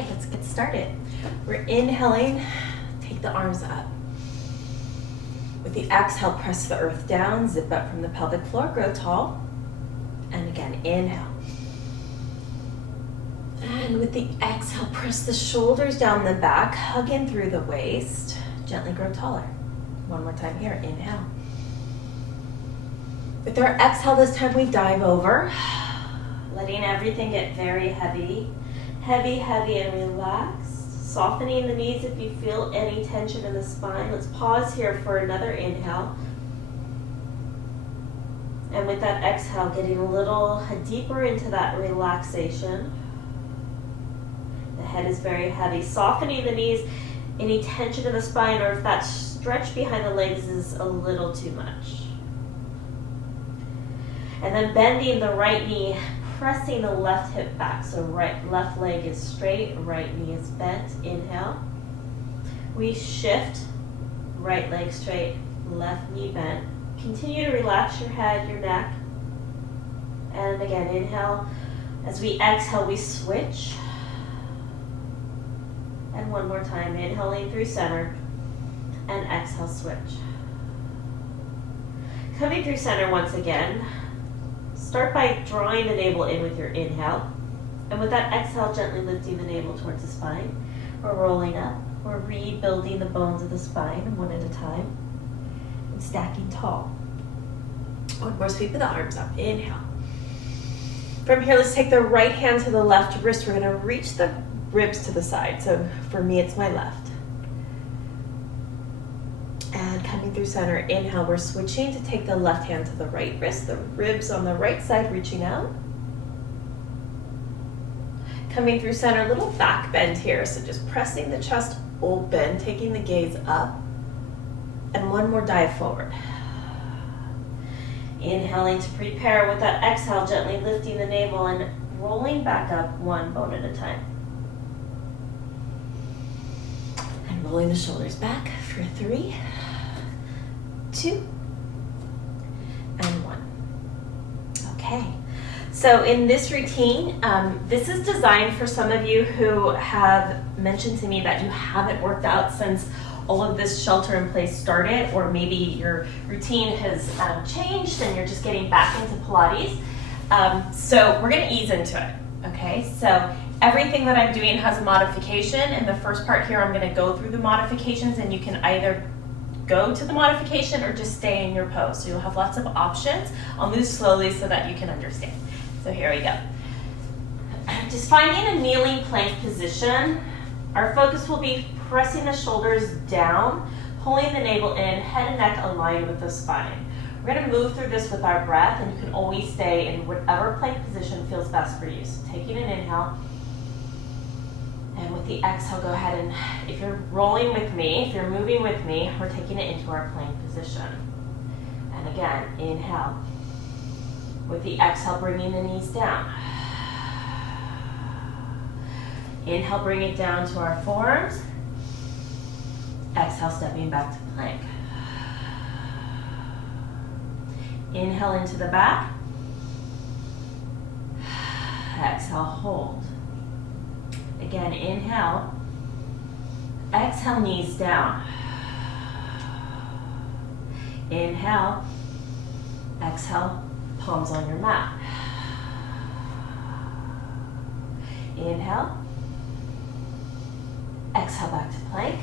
right, let's get started. We're inhaling, take the arms up. With the exhale, press the earth down, zip up from the pelvic floor, grow tall. And again, inhale. And with the exhale, press the shoulders down the back, hug in through the waist, gently grow taller. One more time here, inhale. With our exhale this time, we dive over, letting everything get very heavy, heavy, and relaxed. Softening the knees if you feel any tension in the spine. Let's pause here for another inhale. And with that exhale, getting a little deeper into that relaxation. The head is very heavy. Softening the knees, any tension in the spine, or if that stretch behind the legs is a little too much. And then bending the right knee, pressing the left hip back. So left leg is straight, right knee is bent. Inhale. We shift, right leg straight, left knee bent. Continue to relax your head, your neck. And again, inhale. As we exhale, we switch. And one more time, inhaling through center. And exhale, switch. Coming through center once again. Start by drawing the navel in with your inhale. And with that exhale, gently lifting the navel towards the spine. We're rolling up. We're rebuilding the bones of the spine one at a time. And stacking tall. One more sweep of the arms up. Inhale. From here, let's take the right hand to the left wrist. We're going to reach the ribs to the side. So for me, it's my left. And coming through center, inhale, we're switching to take the left hand to the right wrist, the ribs on the right side reaching out. Coming through center, little back bend here, so just pressing the chest open, taking the gaze up, and one more dive forward. Inhaling to prepare with that exhale, gently lifting the navel and rolling back up one bone at a time. And rolling the shoulders back for 3, 2, and 1. Okay, so in this routine, this is designed for some of you who have mentioned to me that you haven't worked out since all of this shelter in place started, or maybe your routine has changed and you're just getting back into Pilates. So we're gonna ease into it, okay? So everything that I'm doing has a modification. In the first part here, I'm gonna go through the modifications, and you can either go to the modification or just stay in your pose. So you'll have lots of options. I'll move slowly so that you can understand. So here we go. Just finding a kneeling plank position. Our focus will be pressing the shoulders down, pulling the navel in, head and neck aligned with the spine. We're gonna move through this with our breath, and you can always stay in whatever plank position feels best for you. So taking an inhale, and with the exhale, go ahead and, if you're rolling with me, if you're moving with me, we're taking it into our plank position. And again, inhale. With the exhale, bringing the knees down. Inhale, bring it down to our forearms. Exhale, stepping back to plank. Inhale into the back. Exhale, hold. Again, inhale. Exhale, knees down. Inhale. Exhale, palms on your mat. Inhale. Exhale, back to plank.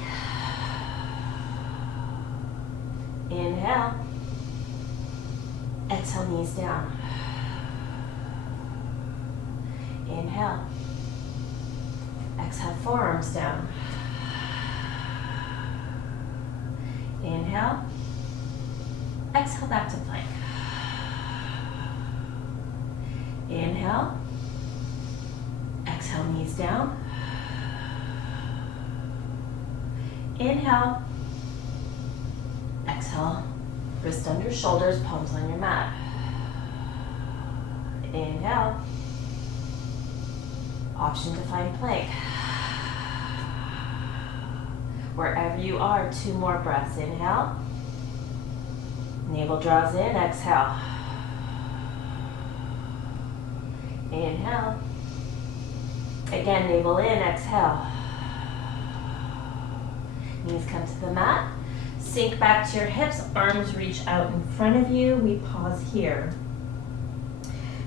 Inhale. Exhale, knees down. Inhale. Exhale, forearms down. Inhale. Exhale, back to plank. Inhale. Exhale, knees down. Inhale. Exhale, wrist under shoulders, palms on your mat. Inhale. Option to find plank. Wherever you are, 2 more breaths. Inhale. Navel draws in, exhale. Inhale. Again, navel in, exhale. Knees come to the mat. Sink back to your hips, arms reach out in front of you. We pause here.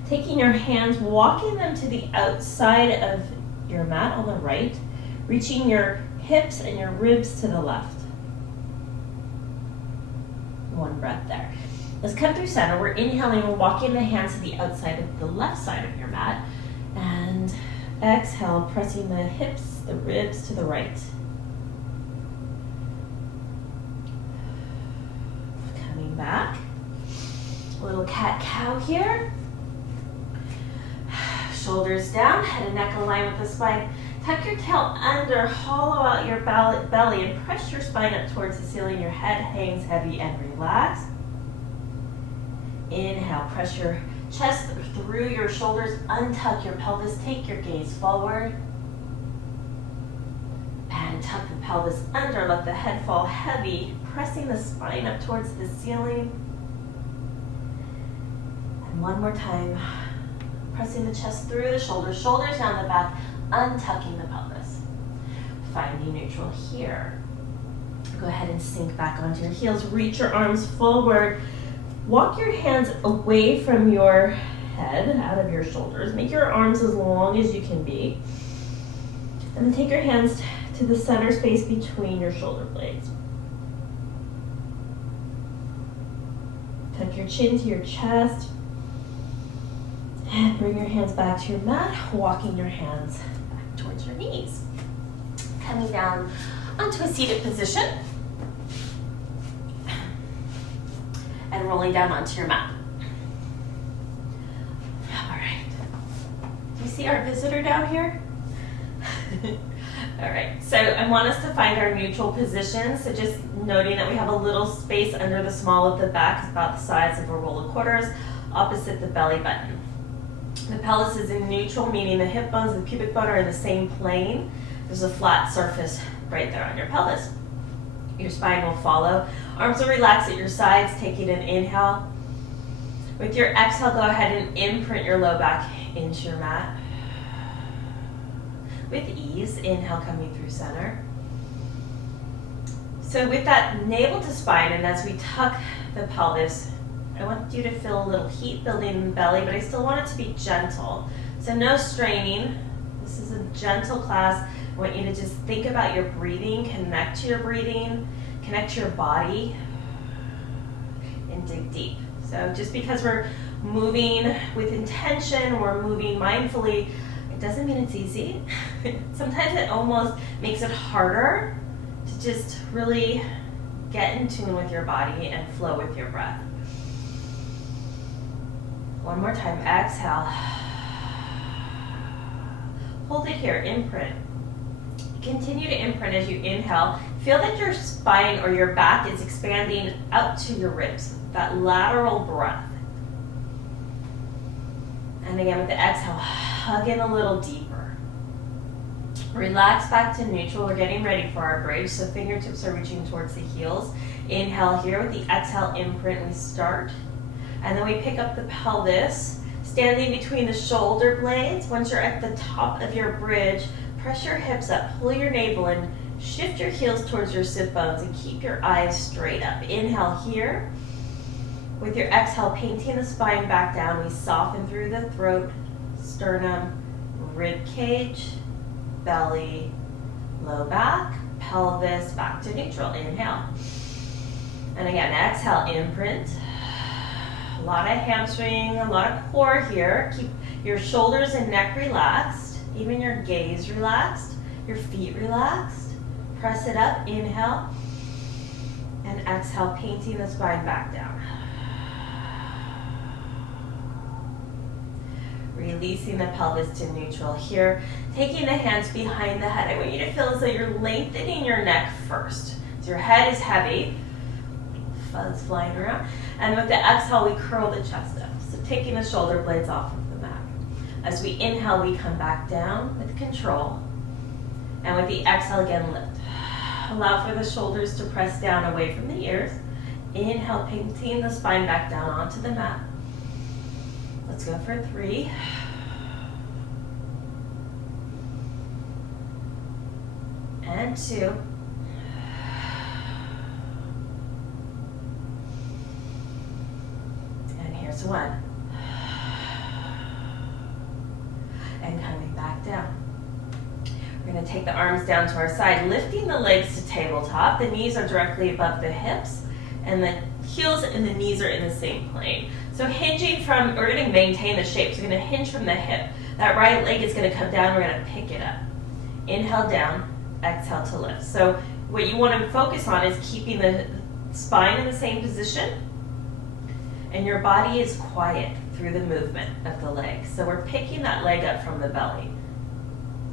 Taking your hands, walking them to the outside of your mat on the right, reaching your hips and your ribs to the left. One breath there. Let's come through center. We're inhaling, we're walking the hands to the outside of the left side of your mat. And exhale, pressing the hips, the ribs to the right. Coming back. A little cat-cow here. Shoulders down, head and neck align with the spine. Tuck your tail under, hollow out your belly, and press your spine up towards the ceiling. Your head hangs heavy and relaxed. Inhale, press your chest through your shoulders, untuck your pelvis, take your gaze forward. And tuck the pelvis under, let the head fall heavy, pressing the spine up towards the ceiling. And one more time, pressing the chest through the shoulders, shoulders down the back, untucking the pelvis. Finding neutral here. Go ahead and sink back onto your heels, reach your arms forward. Walk your hands away from your head, out of your shoulders. Make your arms as long as you can be. And then take your hands to the center space between your shoulder blades. Tuck your chin to your chest. And bring your hands back to your mat, walking your hands back towards your knees. Coming down onto a seated position. And rolling down onto your mat. All right. Do you see our visitor down here? All right, so I want us to find our neutral position. So just noting that we have a little space under the small of the back, it's about the size of a roll of quarters, opposite the belly button. The pelvis is in neutral, meaning the hip bones and the pubic bone are in the same plane. There's a flat surface right there on your pelvis. Your spine will follow. Arms will relax at your sides, taking an inhale. With your exhale, go ahead and imprint your low back into your mat. With ease, inhale coming through center. So with that navel to spine, and as we tuck the pelvis, I want you to feel a little heat building in the belly, but I still want it to be gentle. So no straining. This is a gentle class. I want you to just think about your breathing, connect to your breathing, connect to your body, and dig deep. So just because we're moving with intention, we're moving mindfully, it doesn't mean it's easy. Sometimes it almost makes it harder to just really get in tune with your body and flow with your breath. One more time, exhale. Hold it here, imprint. Continue to imprint as you inhale. Feel that your spine or your back is expanding out to your ribs, that lateral breath. And again, with the exhale, hug in a little deeper. Relax back to neutral. We're getting ready for our bridge, so fingertips are reaching towards the heels. Inhale here. With the exhale imprint, we start. And then we pick up the pelvis, standing between the shoulder blades. Once you're at the top of your bridge, press your hips up, pull your navel in, shift your heels towards your sit bones, and keep your eyes straight up. Inhale here. With your exhale, painting the spine back down, we soften through the throat, sternum, rib cage, belly, low back, pelvis, back to neutral. Inhale. And again, exhale, imprint. A lot of hamstring, a lot of core here. Keep your shoulders and neck relaxed, even your gaze relaxed, your feet relaxed. Press it up, inhale, and exhale, painting the spine back down. Releasing the pelvis to neutral here. Taking the hands behind the head. I want you to feel as though you're lengthening your neck first. So your head is heavy, fuzz flying around. And with the exhale, we curl the chest up. So taking the shoulder blades off of the mat. As we inhale, we come back down with control. And with the exhale, again, lift. Allow for the shoulders to press down away from the ears. Inhale, painting the spine back down onto the mat. Let's go for 3, And 2. And here's 1. And coming back down. We're going to take the arms down to our side, lifting the legs to tabletop. The knees are directly above the hips, and the heels and the knees are in the same plane. So hinging from, we're going to maintain the shape. So we're going to hinge from the hip. That right leg is going to come down. We're going to pick it up. Inhale down, exhale to lift. So what you want to focus on is keeping the spine in the same position, and your body is quiet through the movement of the leg. So we're picking that leg up from the belly.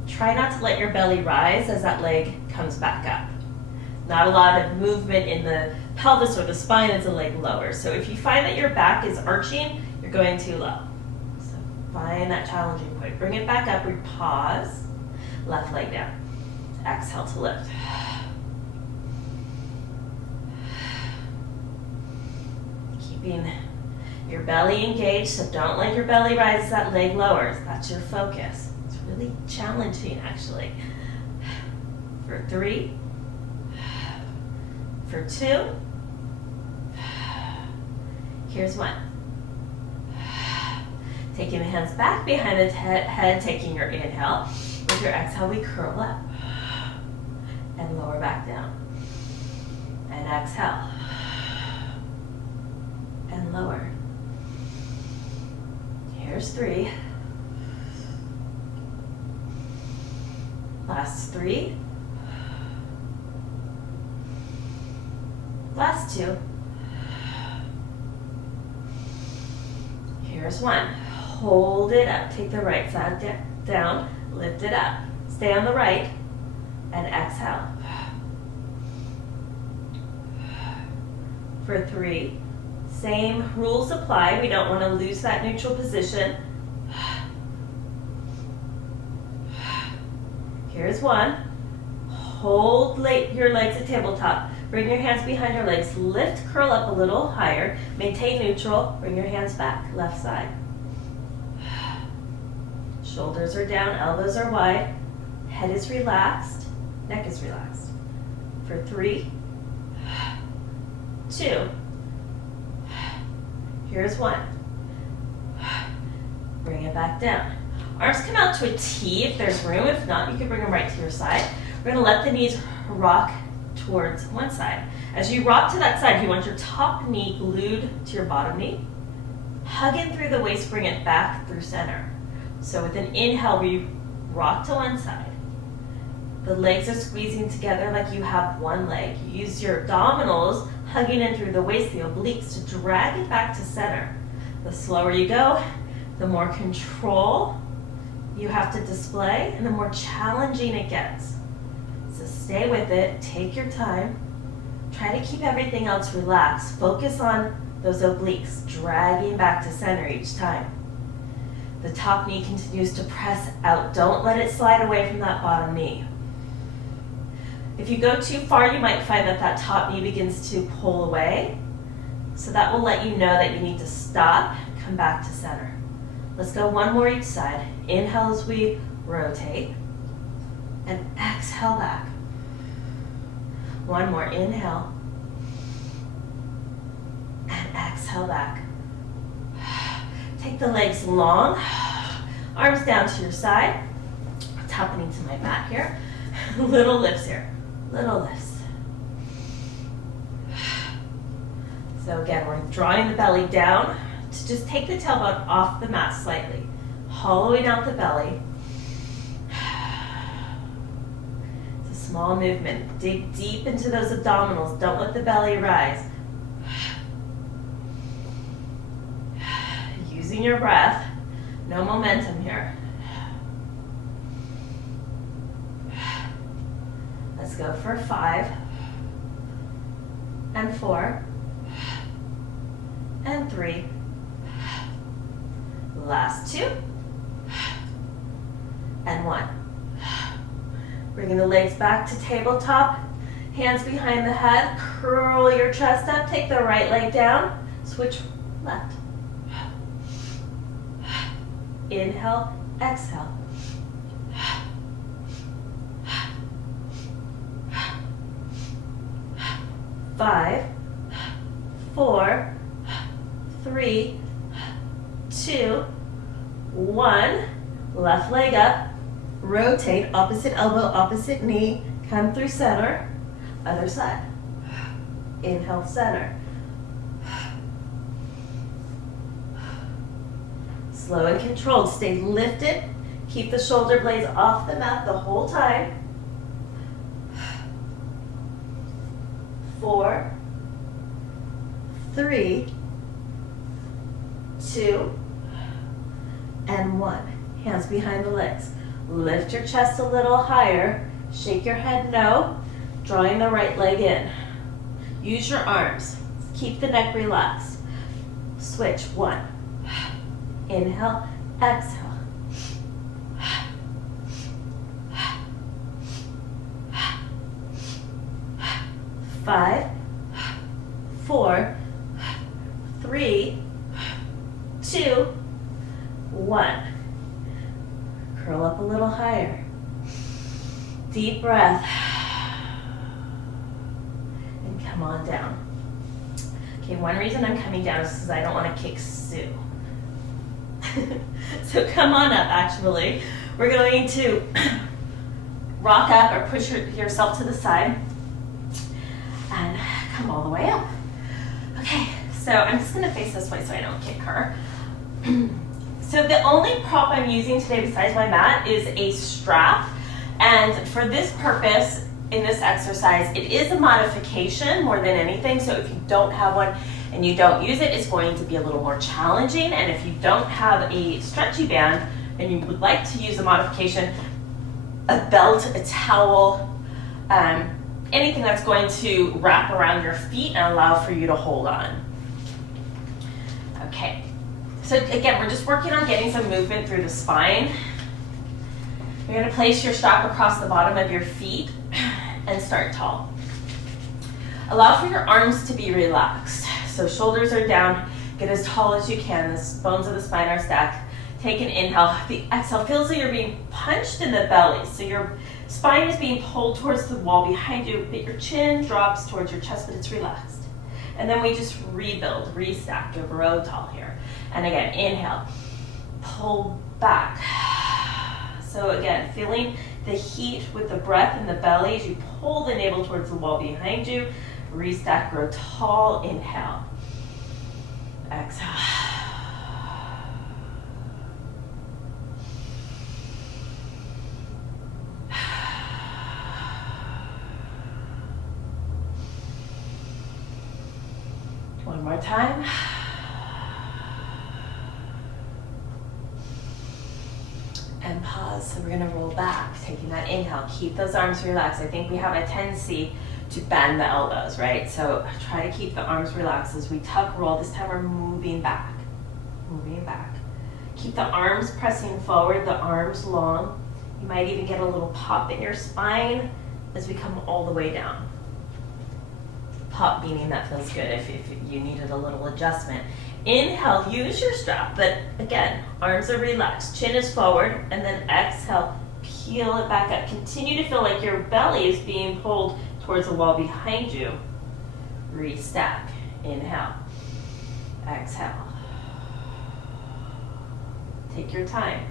Try not to let your belly rise as that leg comes back up. Not a lot of movement in the pelvis or the spine as the leg lowers. So if you find that your back is arching, you're going too low. So find that challenging point. Bring it back up, we pause, left leg down. Exhale to lift. Keeping your belly engaged, so don't let your belly rise as that leg lowers. That's your focus. It's really challenging, actually. For 3, for 2, here's 1. Taking the hands back behind the head, taking your inhale. With your exhale, we curl up and lower back down. And exhale and lower. Here's 3. Last 3. Last 2. Here's 1. Hold it up. Take the right side down. Lift it up. Stay on the right. And exhale. For 3. Same rules apply. We don't want to lose that neutral position. Here's 1. Hold your legs at tabletop. Bring your hands behind your legs. Lift, curl up a little higher. Maintain neutral. Bring your hands back. Left side. Shoulders are down. Elbows are wide. Head is relaxed. Neck is relaxed. For 3, 2. Here's 1. Bring it back down. Arms come out to a T if there's room. If not, you can bring them right to your side. We're going to let the knees rock towards one side. As you rock to that side, you want your top knee glued to your bottom knee. Hug in through the waist, bring it back through center. So with an inhale, we rock to one side. The legs are squeezing together like you have one leg. You use your abdominals, hugging in through the waist, the obliques, to drag it back to center. The slower you go, the more control you have to display, and the more challenging it gets. So stay with it, take your time. Try to keep everything else relaxed. Focus on those obliques, dragging back to center each time. The top knee continues to press out. Don't let it slide away from that bottom knee. If you go too far, you might find that that top knee begins to pull away. So that will let you know that you need to stop, come back to center. Let's go one more each side. Inhale as we rotate, and exhale back. One more, inhale, and exhale back. Take the legs long, arms down to your side. Topping to my mat here. Little lifts here, little lifts. So again, we're drawing the belly down to just take the tailbone off the mat slightly, hollowing out the belly. It's a small movement. Dig deep into those abdominals. Don't let the belly rise. Using your breath. No momentum here. Let's go for 5 and 4 and 3. Last 2 and 1. Bringing the legs back to tabletop, hands behind the head, curl your chest up, take the right leg down, switch left. Inhale, exhale. 5, 4, 3, 2, 1. Left leg up. Rotate, opposite elbow, opposite knee. Come through center. Other side. Inhale, center. Slow and controlled. Stay lifted. Keep the shoulder blades off the mat the whole time. 4, 3, 2, and 1. Hands behind the legs. Lift your chest a little higher. Shake your head no. Drawing the right leg in. Use your arms. Keep the neck relaxed. Switch. 1. Inhale, exhale. 5, 4, 3, 2, 1. Curl up a little higher. Deep breath. And come on down. Okay, one reason I'm coming down is because I don't want to kick Sue. So come on up, actually. We're going to rock up or push yourself to the side and come all the way up. Okay, so I'm just gonna face this way so I don't kick her. So the only prop I'm using today besides my mat is a strap. And for this purpose, in this exercise, it is a modification more than anything. So if you don't have one and you don't use it, it's going to be a little more challenging. And if you don't have a stretchy band and you would like to use a modification, a belt, a towel, anything that's going to wrap around your feet and allow for you to hold on. Okay, so again, we're just working on getting some movement through the spine. You're gonna place your strap across the bottom of your feet and start tall. Allow for your arms to be relaxed. So shoulders are down, get as tall as you can. The bones of the spine are stacked. Take an inhale. The exhale feels like you're being punched in the belly. So your spine is being pulled towards the wall behind you, but your chin drops towards your chest, but it's relaxed. And then we just rebuild, restack, or grow tall here. And again, inhale, pull back. So again, feeling the heat with the breath in the belly as you pull the navel towards the wall behind you. Restack, grow tall, inhale. Exhale. One more time. And pause. So we're going to roll back, taking that inhale. Keep those arms relaxed. I think we have a tendency to bend the elbows, right? So try to keep the arms relaxed as we tuck roll. This time we're moving back, moving back. Keep the arms pressing forward, the arms long. You might even get a little pop in your spine as we come all the way down. Pop meaning that feels good if you needed a little adjustment. Inhale, use your strap, but again, arms are relaxed, chin is forward, and then exhale, peel it back up. Continue to feel like your belly is being pulled towards the wall behind you. Restack, inhale, exhale. Take your time.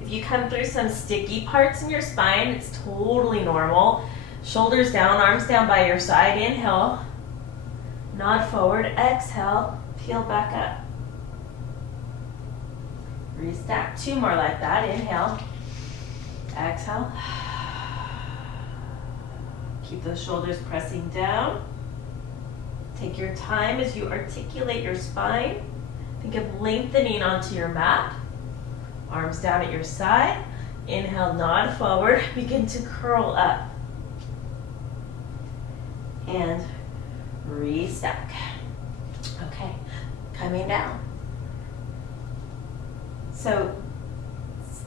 If you come through some sticky parts in your spine, it's totally normal. Shoulders down, arms down by your side. Inhale, nod forward, exhale, peel back up. Restack, 2 more like that. Inhale, exhale. Keep those shoulders pressing down. Take your time as you articulate your spine. Think of lengthening onto your mat. Arms down at your side. Inhale, nod forward. Begin to curl up. And restack. Okay, coming down. So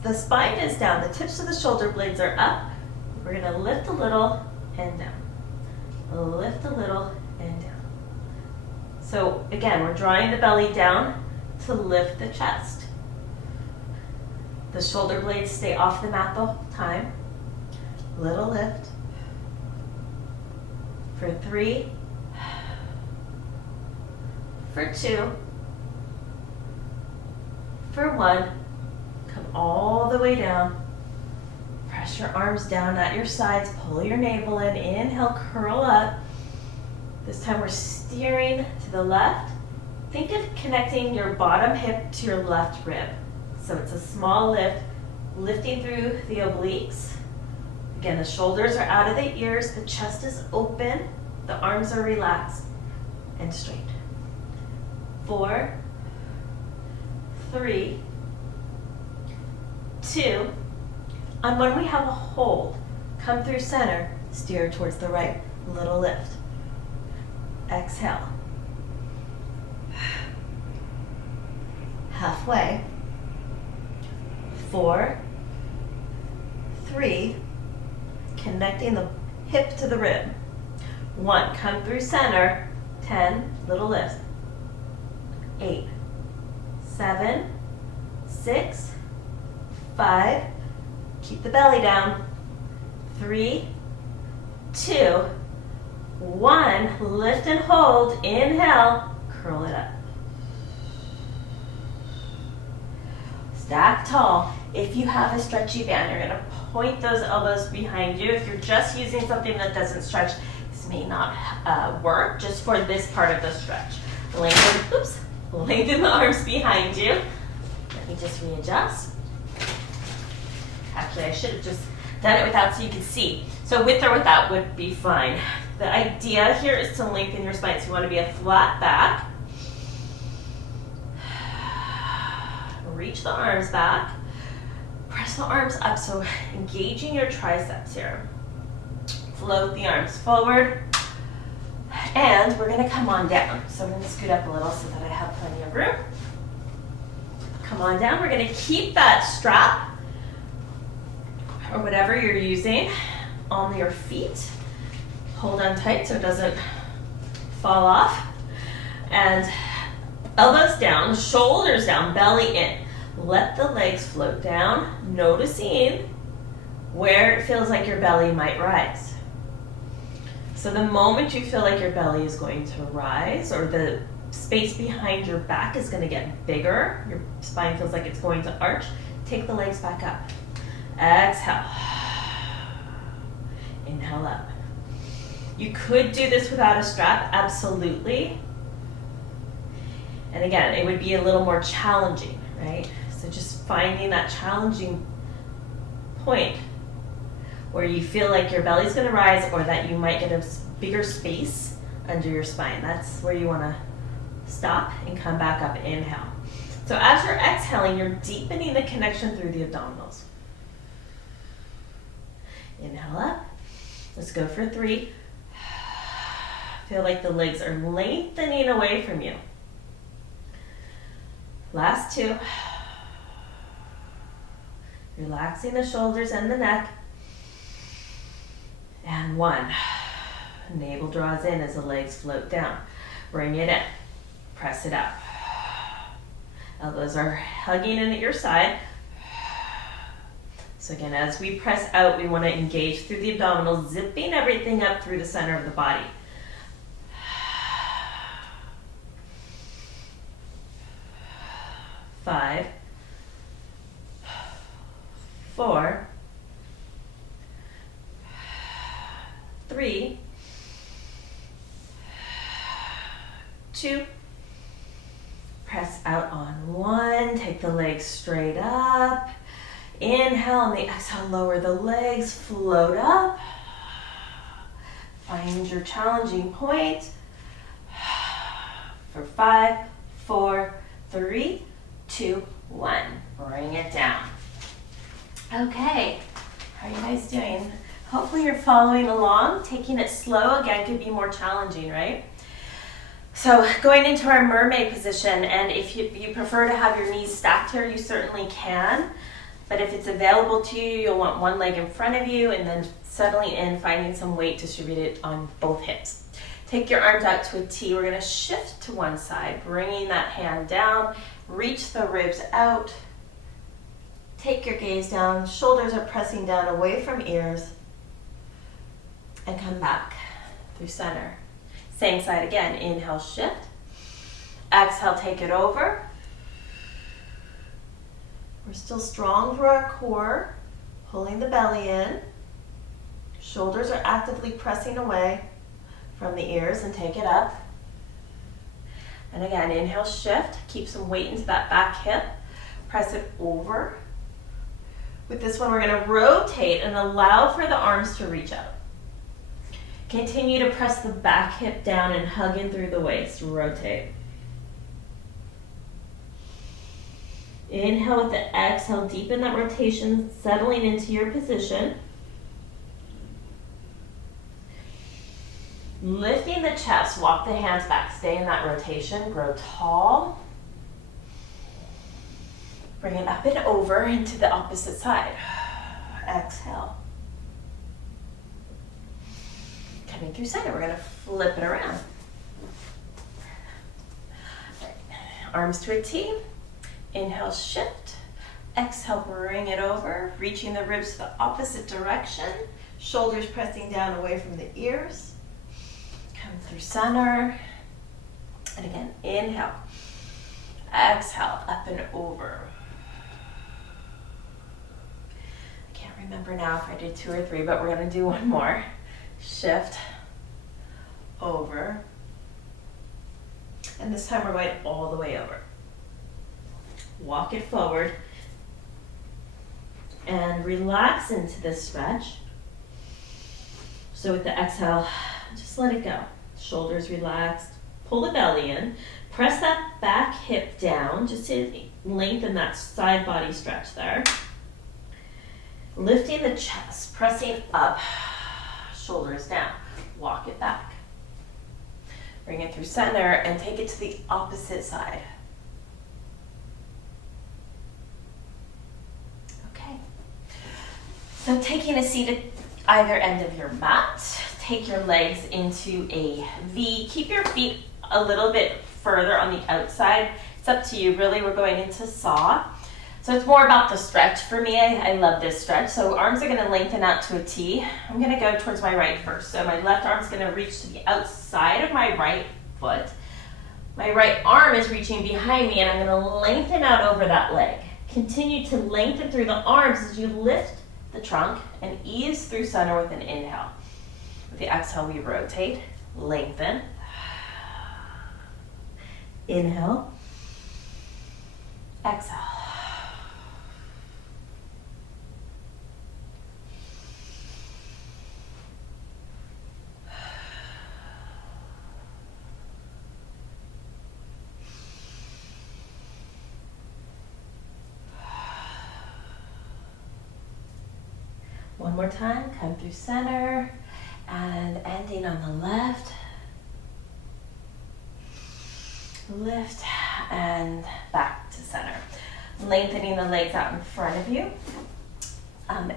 the spine is down, the tips of the shoulder blades are up. We're gonna lift a little and down. Lift a little and down. So again, we're drawing the belly down to lift the chest. The shoulder blades stay off the mat the whole time. Little lift. for 3, for 2, for 1. Come all the way down. Press your arms down at your sides. Pull your navel in. Inhale, curl up. This time we're steering to the left. Think of connecting your bottom hip to your left rib. So it's a small lift, lifting through the obliques. Again, the shoulders are out of the ears. The chest is open. The arms are relaxed and straight. 4, 3, 2. And when we have a hold, come through center, steer towards the right, little lift. Exhale. Halfway. 4, 3, connecting the hip to the rib. 1, come through center. 10, little lift. 8, 7, 6, 5, keep the belly down. 3, 2, 1, lift and hold. Inhale, curl it up. Stack tall. If you have a stretchy band, you're going to point those elbows behind you. If you're just using something that doesn't stretch, this may not work just for this part of the stretch. Lengthen the arms behind you. Let me just readjust. Actually, I should have just done it without so you could see. So with or without would be fine. The idea here is to lengthen your spine. So you want to be a flat back. Reach the arms back. Press the arms up, so engaging your triceps here. Float the arms forward. And we're going to come on down. So I'm going to scoot up a little so that I have plenty of room. Come on down. We're going to keep that strap or whatever you're using on your feet. Hold on tight so it doesn't fall off. And elbows down, shoulders down, belly in. Let the legs float down, noticing where it feels like your belly might rise. So the moment you feel like your belly is going to rise or the space behind your back is going to get bigger, your spine feels like it's going to arch, take the legs back up. Exhale. Inhale up. You could do this without a strap, absolutely. And again, it would be a little more challenging, right? So just finding that challenging point where you feel like your belly's going to rise or that you might get a bigger space under your spine. That's where you want to stop and come back up. Inhale. So as you're exhaling, you're deepening the connection through the abdominals. Inhale up. Let's go for 3. Feel like the legs are lengthening away from you. Last 2. Relaxing the shoulders and the neck. And 1. Navel draws in as the legs float down. Bring it in. Press it up. Elbows are hugging in at your side. So again, as we press out, we want to engage through the abdominals, zipping everything up through the center of the body. 5, 4, 3, 2, press out on 1, take the legs straight up, inhale, on the exhale, lower the legs, float up, find your challenging point, for 5, 4, 3, 2, 1, bring it down. Okay, how are you guys doing? Hopefully you're following along. Taking it slow, again, could be more challenging, right? So going into our mermaid position, and if you prefer to have your knees stacked here, you certainly can. But if it's available to you, you'll want one leg in front of you and then settling in, finding some weight distributed on both hips. Take your arms out to a T. We're gonna shift to one side, bringing that hand down, reach the ribs out, take your gaze down, shoulders are pressing down away from ears, and come back. through center. Same side again. Inhale, shift. Exhale, take it over. We're still strong through our core, pulling the belly in. Shoulders are actively pressing away from the ears, and take it up. And again, inhale, shift. Keep some weight into that back hip. Press it over. With this one, we're going to rotate and allow for the arms to reach out. Continue to press the back hip down and hug in through the waist. Rotate. Inhale with the exhale, deepen that rotation, settling into your position. Lifting the chest, walk the hands back, stay in that rotation, grow tall. Bring it up and over into the opposite side. Exhale. Coming through center, we're gonna flip it around. Right. Arms to a T. Inhale, shift. Exhale, bring it over, reaching the ribs to the opposite direction. Shoulders pressing down away from the ears. Come through center. And again, inhale. Exhale, up and over. I can't remember now if I did 2 or 3, but we're gonna do one more. Shift, over. And this time we're going all the way over. Walk it forward and relax into this stretch. So with the exhale, just let it go. Shoulders relaxed, pull the belly in, press that back hip down just to lengthen that side body stretch there. Lifting the chest, pressing up, shoulders down. Walk it back. Bring it through center and take it to the opposite side. So taking a seat at either end of your mat, take your legs into a V. Keep your feet a little bit further on the outside. It's up to you, really. We're going into saw. So it's more about the stretch for me. I love this stretch. So arms are gonna lengthen out to a T. I'm gonna go towards my right first. So my left arm's gonna reach to the outside of my right foot. My right arm is reaching behind me, and I'm gonna lengthen out over that leg. Continue to lengthen through the arms as you lift the trunk and ease through center with an inhale. With the exhale, we rotate, lengthen. Inhale. Exhale. One more time, come through center and ending on the left. Lift and back to center. Lengthening the legs out in front of you.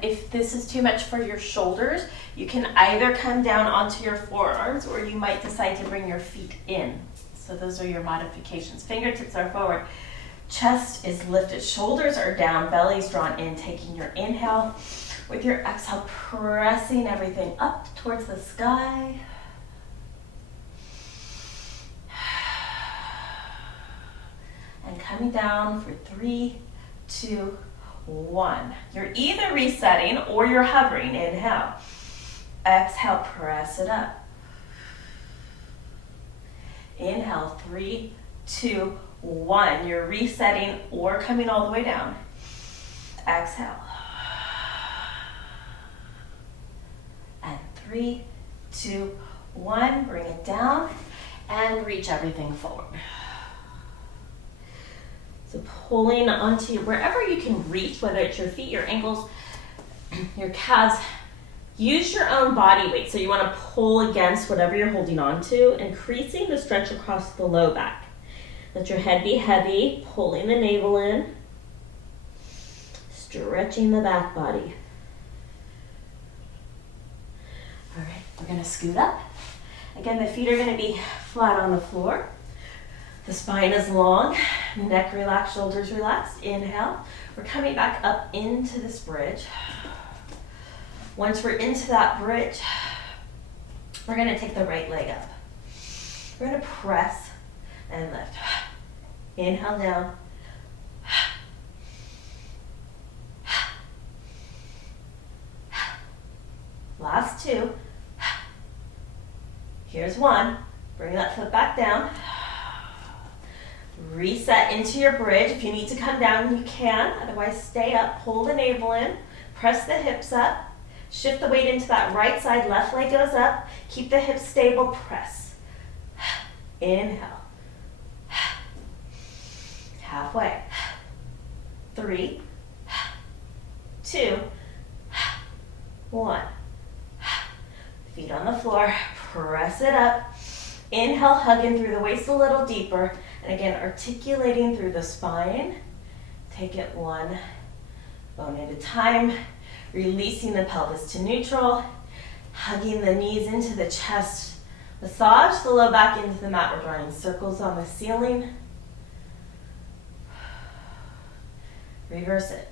If this is too much for your shoulders, you can either come down onto your forearms or you might decide to bring your feet in. So those are your modifications. Fingertips are forward. Chest is lifted, shoulders are down, belly's drawn in, taking your inhale. With your exhale, pressing everything up towards the sky. And coming down for 3, 2, 1. You're either resetting or you're hovering. Inhale. Exhale, press it up. Inhale, 3, 2, 1. You're resetting or coming all the way down. Exhale. And 3, 2, 1. Bring it down and reach everything forward. So pulling onto wherever you can reach, whether it's your feet, your ankles, your calves, use your own body weight. So you want to pull against whatever you're holding on to, increasing the stretch across the low back. Let your head be heavy, pulling the navel in, stretching the back body. All right, we're going to scoot up. Again, the feet are going to be flat on the floor. The spine is long, neck relaxed, shoulders relaxed. Inhale. We're coming back up into this bridge. Once we're into that bridge, We're gonna take the right leg up. We're gonna press and lift. Inhale down. Last two. Here's one. Bring that foot back down. Reset into your bridge. If you need to come down, you can. Otherwise, stay up. Pull the navel in. Press the hips up. Shift the weight into that right side. Left leg goes up. Keep the hips stable. Press. Inhale. Halfway. 3, 2, 1. Feet on the floor. Press it up. Inhale, hug in through the waist a little deeper. And again, articulating through the spine. Take it one bone at a time. Releasing the pelvis to neutral. Hugging the knees into the chest. Massage the low back into the mat. We're drawing circles on the ceiling. Reverse it.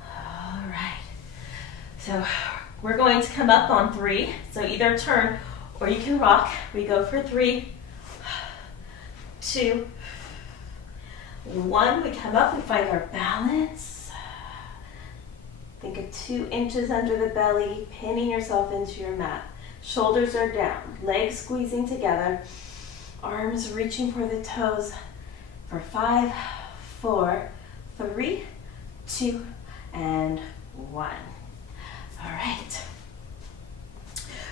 All right. So we're going to come up on 3. So either turn or you can rock. We go for 3, 2, 1. We come up, we find our balance. Think of 2 inches under the belly, pinning yourself into your mat. Shoulders are down, legs squeezing together, arms reaching for the toes for 5, 4, 3, 2, and 1. All right.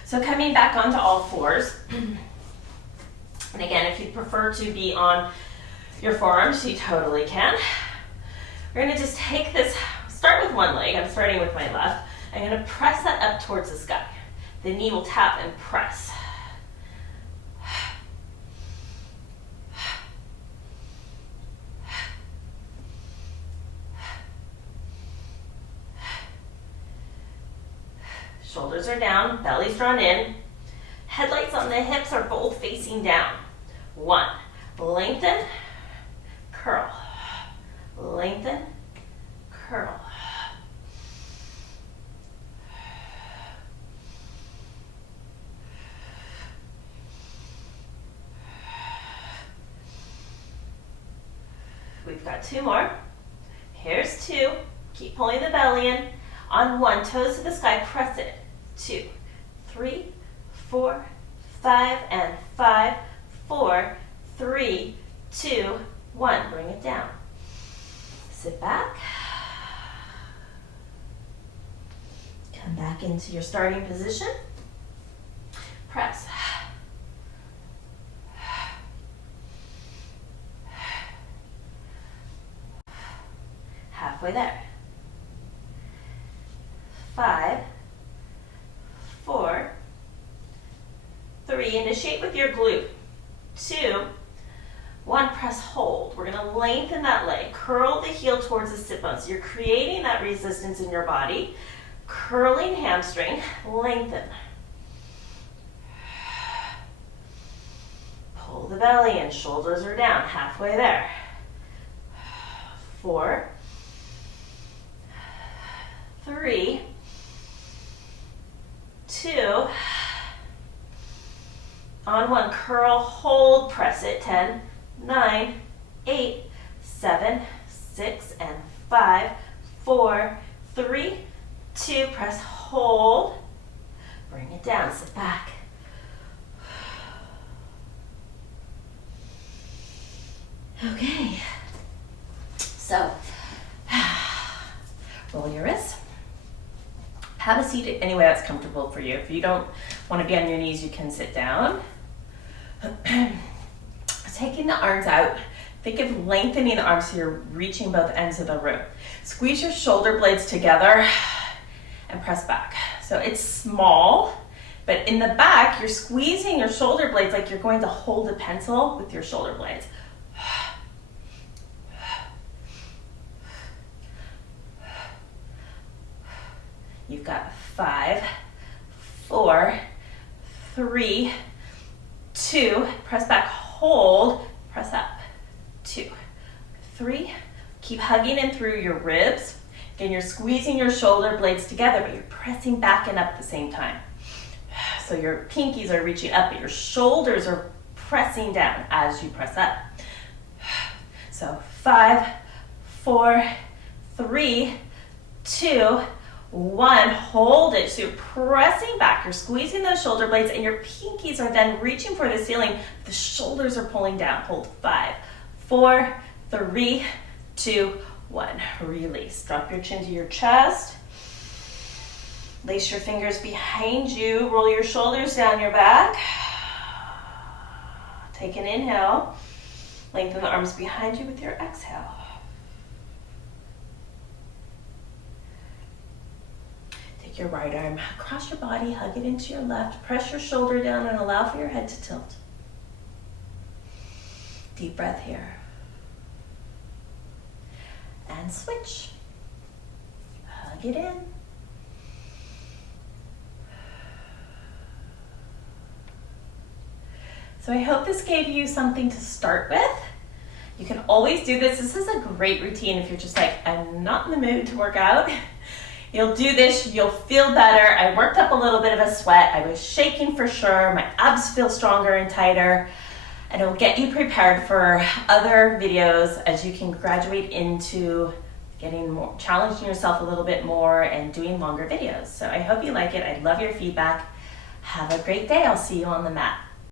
So coming back onto all fours. And again, if you prefer to be on your forearms, you totally can. We're gonna just take this, start with one leg. I'm starting with my left. I'm gonna press that up towards the sky. The knee will tap and press. Shoulders are down, belly's drawn in. Headlights on the hips are both facing down. 1, lengthen, curl. Lengthen, curl. We've got 2 more. Here's 2. Keep pulling the belly in. On 1, toes to the sky, press it. 2, 3, 4, 5, and 5, 4, 3, 2, 1. Bring it down. Sit back. Come back into your starting position. Press. Halfway there. 5, 4, 3, initiate with your glute. 2, 1, press hold. We're gonna lengthen that leg, curl the heel towards the sit bones. You're creating that resistance in your body. Curling hamstring, lengthen. Pull the belly in, shoulders are down, halfway there. 4, 3, 2, on 1, curl, hold, press it, 10, 9, 8, 7, 6, and 5, 4, 3, 2, press, hold, bring it down, sit back. Okay, so roll your wrists. Have a seat anyway that's comfortable for you. If you don't want to be on your knees, you can sit down. Taking the arms out, think of lengthening the arms so you're reaching both ends of the room. Squeeze your shoulder blades together and press back. So it's small, but in the back, you're squeezing your shoulder blades like you're going to hold a pencil with your shoulder blades. You've got 5, 4, 3, 2, press back, hold, press up, 2, 3, Keep hugging in through your ribs. Again, you're squeezing your shoulder blades together, but you're pressing back and up at the same time. So your pinkies are reaching up, but your shoulders are pressing down as you press up. So 5, 4, 3, 2, 1. Hold it. So you're pressing back. You're squeezing those shoulder blades, and your pinkies are then reaching for the ceiling. The shoulders are pulling down. Hold 5, 4, 3, 2, 1. Release. Drop your chin to your chest. Lace your fingers behind you. Roll your shoulders down your back. Take an inhale. Lengthen the arms behind you with your exhale. Take your right arm across your body, hug it into your left. Press your shoulder down and allow for your head to tilt. Deep breath here. And switch. Hug it in. So I hope this gave you something to start with. You can always do this. This is a great routine if you're just like, I'm not in the mood to work out. You'll do this, you'll feel better. I worked up a little bit of a sweat. I was shaking for sure. My abs feel stronger and tighter. And it will get you prepared for other videos as you can graduate into getting more, challenging yourself a little bit more and doing longer videos. So I hope you like it. I'd love your feedback. Have a great day. I'll see you on the mat.